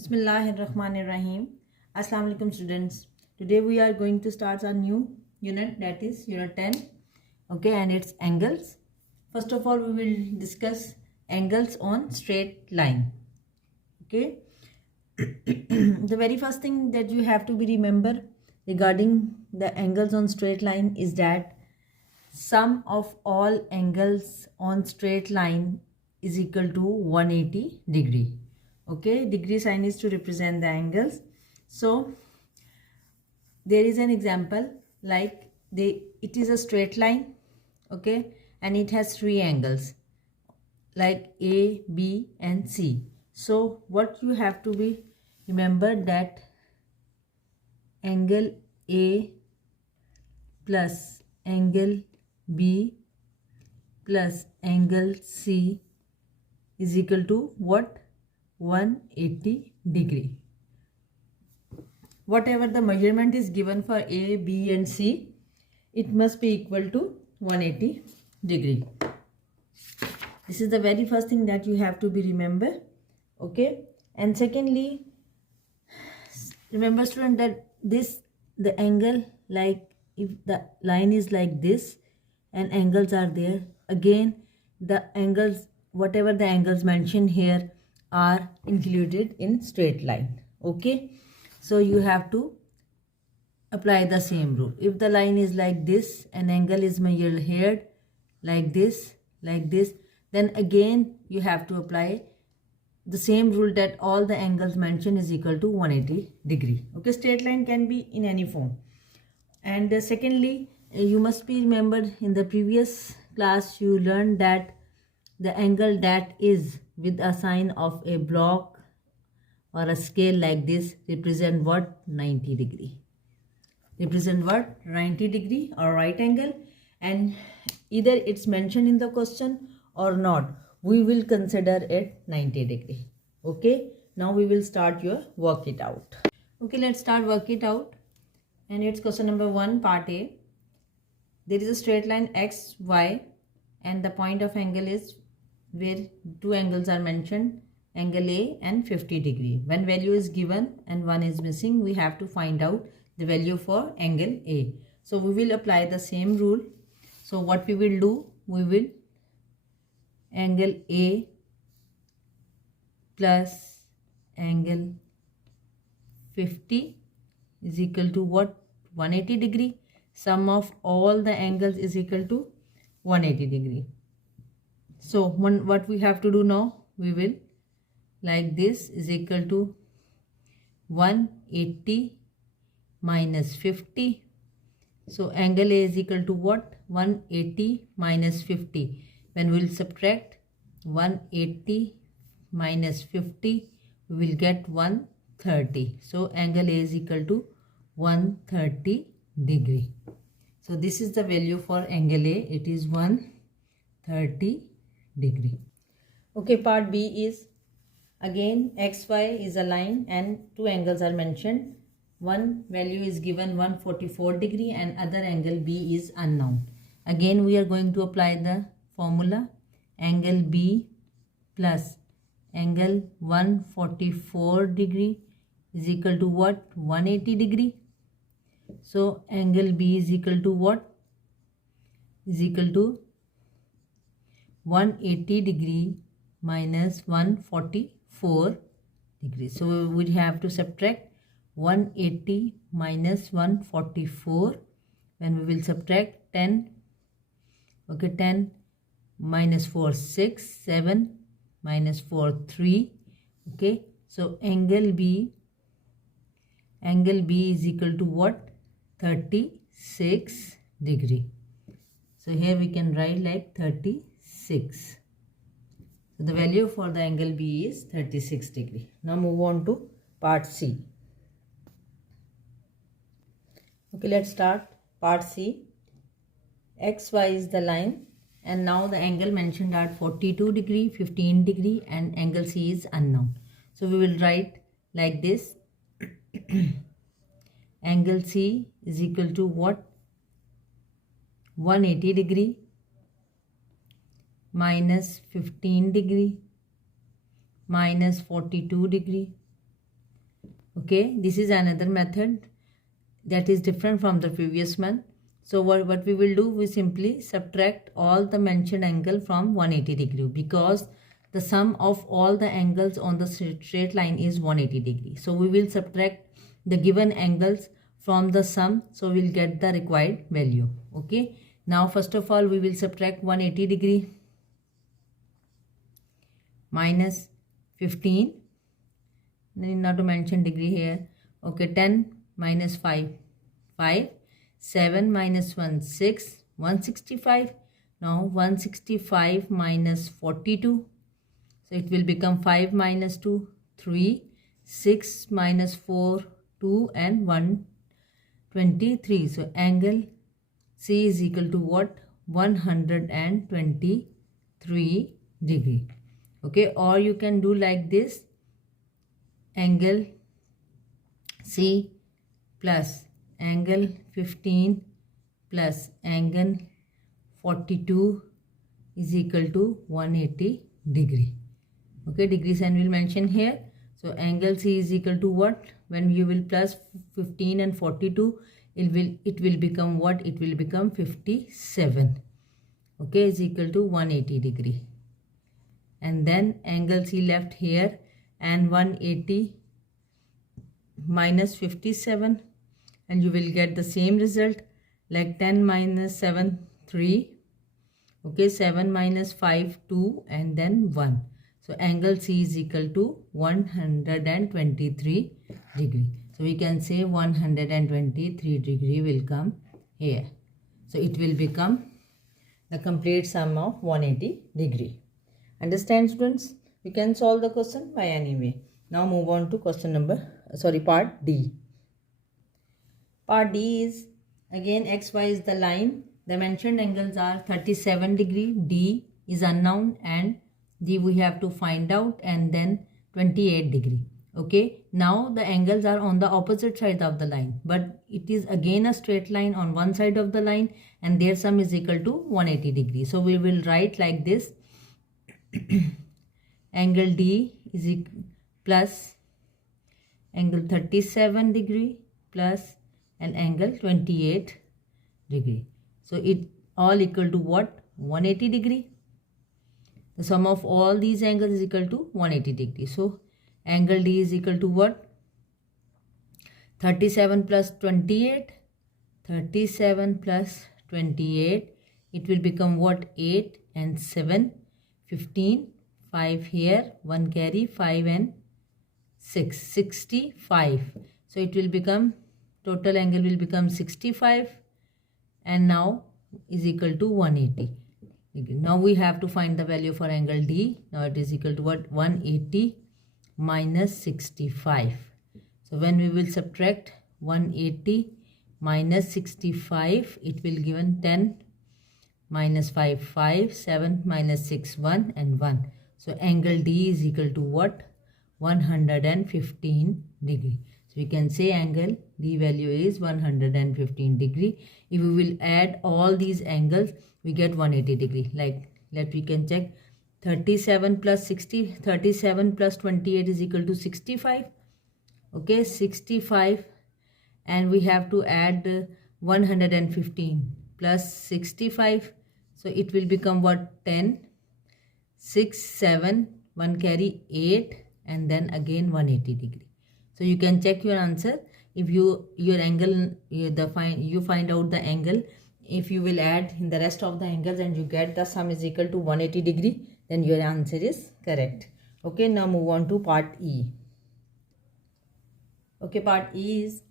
Bismillahirrahmanirrahim. Assalamu alaikum students. Today we are going to start a new unit, that is unit 10. Okay, and its angles. First of all, we will discuss angles on straight line. Okay. The very first thing that you have to be remember regarding the angles on straight line is that sum of all angles on straight line is equal to 180 degree. Okay, degree sign is to represent the angles. So there is an example like it is a straight line, okay, and it has three angles like A, B and C. So what you have to be remember that angle A plus angle B plus angle C is equal to what? 180 degree. Whatever the measurement is given for A, B and C, it must be equal to 180 degree. This is the very first thing that you have to be remember. Okay, and secondly, remember student that the angle, like if the line is like this and angles are there, again the angles, whatever the angles mentioned here, are included in straight line. Okay, so you have to apply the same rule. If the line is like this, an angle is measured here like this, then again you have to apply the same rule that all the angles mentioned is equal to 180 degree. Okay, straight line can be in any form. And secondly, you must be remembered in the previous class you learned that the angle that is with a sign of a block or a scale like this represent what? 90 degree. Represent what? 90 degree or right angle, and either it's mentioned in the question or not, we will consider it 90 degree. Okay, now we will start your work it out. Okay, let's start work it out, and it's question number 1, part A. There is a straight line x, y, and the point of angle is where two angles are mentioned, angle A and 50 degree. When value is given and one is missing, we have to find out the value for angle A. So we will apply the same rule. So what we will do, we will angle A plus angle 50 is equal to what? 180 degree. Sum of all the angles is equal to 180 degree. So what we have to do now, we will like this is equal to 180 minus 50. So angle A is equal to what? 180 minus 50. When we will subtract 180 minus 50, we will get 130. So angle A is equal to 130 degree. So this is the value for angle A. It is 130 degree. Okay, part B is again XY is a line and two angles are mentioned. One value is given 144 degree and other angle B is unknown. Again we are going to apply the formula angle B plus angle 144 degree is equal to what? 180 degree. So angle B is equal to what? Is equal to 180 degree minus 144 degree. So we would have to subtract 180 minus 144. When we will subtract 10, okay, 10 minus 4 6, 7 minus 4 3. Okay, so angle B is equal to what? 36 degree. So here we can write like 36. So the value for the angle B is 36 degree. Now move on to part C. Okay, let's start part C. XY is the line, and now the angle mentioned are 42 degree, 15 degree and angle C is unknown. So we will write like this. Angle C is equal to what? 180 degree minus 15 degree minus 42 degree Okay, this is another method that is different from the previous one. So what we will do, we simply subtract all the mentioned angle from 180 degree, because the sum of all the angles on the straight line is 180 degree. So we will subtract the given angles from the sum, so we'll get the required value. Okay, now first of all we will subtract 180 degree minus 15, not to mention degree here. Okay, 10 minus 5, 5, 7 minus 1, 6, 165. Now 165 minus 42. So it will become 5 minus 2, 3, 6 minus 4, 2 and 123. So angle C is equal to what? 123 degree. Okay, or you can do like this, angle C plus angle 15 plus angle 42 is equal to 180 degree. Okay, degree sign will mention here. So angle C is equal to what? When you will plus 15 and 42, it will become what? It will become 57. Okay, is equal to 180 degree. And then angle C left here, and 180 minus 57, and you will get the same result, like 10 minus 7, 3. Okay, 7 minus 5, 2 and then 1. So angle C is equal to 123 degree. So we can say 123 degree will come here. So it will become the complete sum of 180 degree. Understand, students? We can solve the question by any way. Now move on to part D. Part D is again XY is the line. The mentioned angles are 37 degree, D is unknown, and D we have to find out, and then 28 degree. Okay, now the angles are on the opposite side of the line, but it is again a straight line on one side of the line, and their sum is equal to 180 degree. So we will write like this. Angle D is plus angle 37 degree plus an angle 28 degree. So it all equal to what? 180 degree. The sum of all these angles is equal to 180 degree. So angle D is equal to what? 37 plus 28. 37 plus 28. It will become what? 8 and 7. 15. 5 here. 1 carry. 5 and 6. 65. So it will become, total angle will become 65. And now is equal to 180. Now we have to find the value for angle D. Now it is equal to what? 180 minus 65. So when we will subtract 180 minus 65, it will given 10 minus 5, 5, 7 minus 6, 1 and 1. So angle D is equal to what? 115 degree. So we can say angle D value is 115 degree. If we will add all these angles, we get 180 degree. Like we can check 37 plus 60, 37 plus 28 is equal to 65. Okay, 65, and we have to add 115 plus 65. So it will become what? 10, 6, 7, 1 carry 8 and then again 180 degree. So you can check your answer. If your angle, you find out the angle, if you will add in the rest of the angles and you get the sum is equal to 180 degree, then your answer is correct. Okay, now move on to part E. Okay, part E is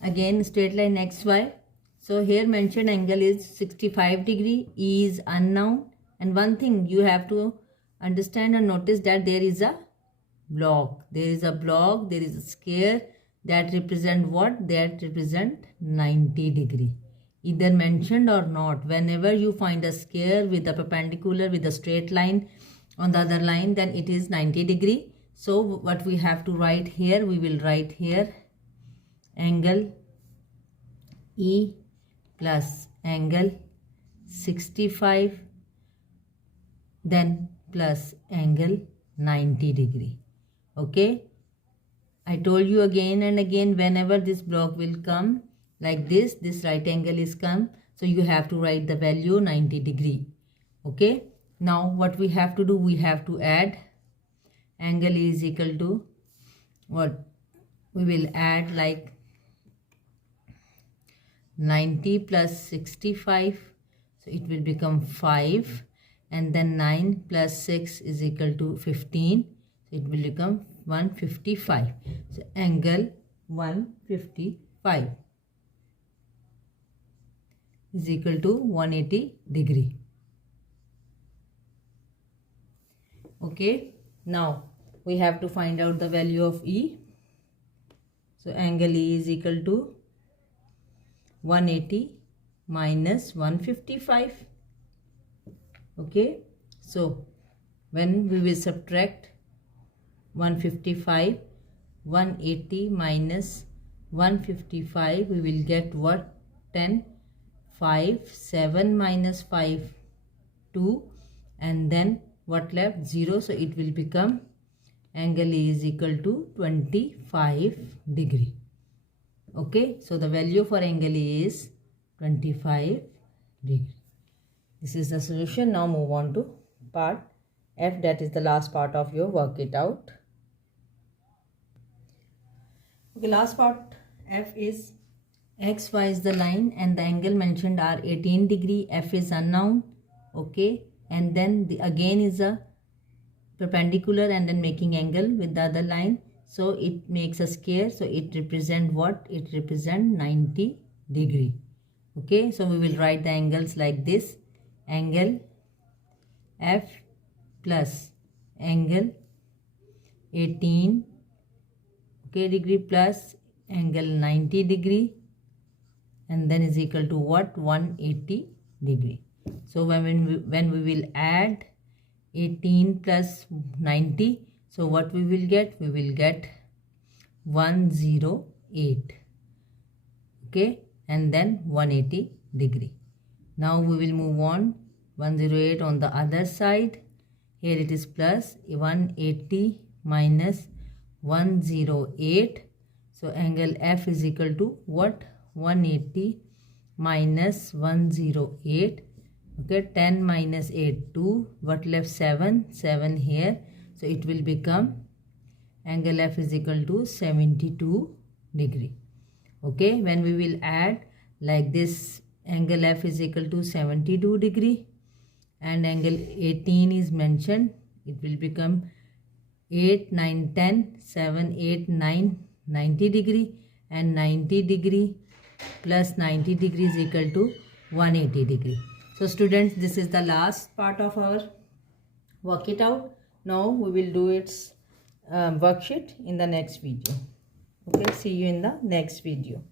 again straight line XY. So here mentioned angle is 65 degree, E is unknown, and one thing you have to understand and notice that there is a block. There is a block, there is a square that represent what? That represent 90 degree. Either mentioned or not, whenever you find a square with a perpendicular with a straight line on the other line, then it is 90 degree. So what we have to write here, we will write here angle E plus angle 65, then plus angle 90 degree. Okay, I told you again and again, whenever this block will come like this right angle is come. So you have to write the value 90 degree. Okay. Now what we have to do, we have to add angle is equal to what? We will add like 90 plus 65. So it will become 5. And then 9 plus 6 is equal to 15. So it will become 155. So angle 155 is equal to 180 degree. Okay. Now we have to find out the value of E. So angle E is equal to 180 minus 155. Okay. So when we will subtract 155, 180 minus 155, we will get what? 10. 5, 7 minus 5, 2, and then what left? 0. So it will become angle A is equal to 25 degree. Okay, so the value for angle A is 25 degree. This is the solution. Now move on to part F, that is the last part of your work it out. Okay, last part F is XY is the line and the angle mentioned are 18 degree. F is unknown. Okay, and then again is a perpendicular and then making angle with the other line. So it makes a square. So it represent what? It represent 90 degree. Okay, so we will write the angles like this. Angle F plus angle 18 degree plus angle 90 degree, and then is equal to what? 180 degree. So when we will add 18 plus 90, so what we will get? We will get 108. Okay, and then 180 degree. Now we will move on. 108 on the other side. Here it is plus 180 minus 108. So angle F is equal to what? 180 minus 108. Okay, 10 minus 8, 2. What left? 7. 7 here. So it will become angle F is equal to 72 degree. Okay, when we will add like this, angle F is equal to 72 degree and angle 18 is mentioned. It will become 8, 9, 10, 7, 8, 9, 90 degree, and 90 degree plus 90 degree is equal to 180 degree. So students, this is the last part of our work it out. Now we will do its worksheet in the next video. Okay, see you in the next video.